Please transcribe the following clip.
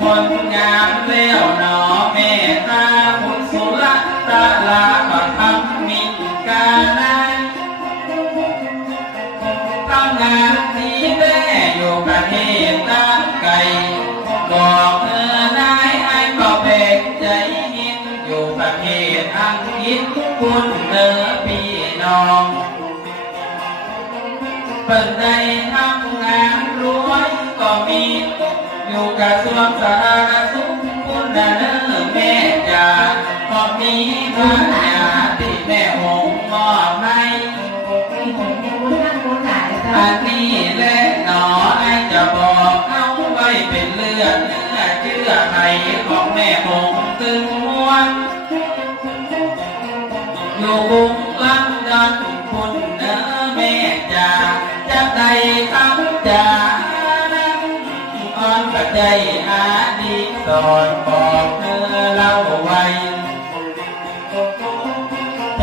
คนงามเลี้ยวหนอเมตตาบุญสุรตาลาก็ทำมิกานาทำงานที่แม่อยู่ประเทศตั้งไกลบอกนายไอ้ก็เป็นใจยินอยู่ประเทศอังกฤษคุณพี่น้องเปิดใจทำงานรวยก็มีอยู่กระทรวงสาธารณสุขคุณแม่จ๋าก็มีปัญญาที่แม่หงมอบให้อันนี้แหละหนอไอจะบอกเอาไว้เป็นเลือดเนื้อเชื่อไทยของแม่หงตึงม้วนอยู่กรุงลอนดอนคุณแม่จ๋าจะได้คำจ๋าอ่อนกระใจอาดีสอน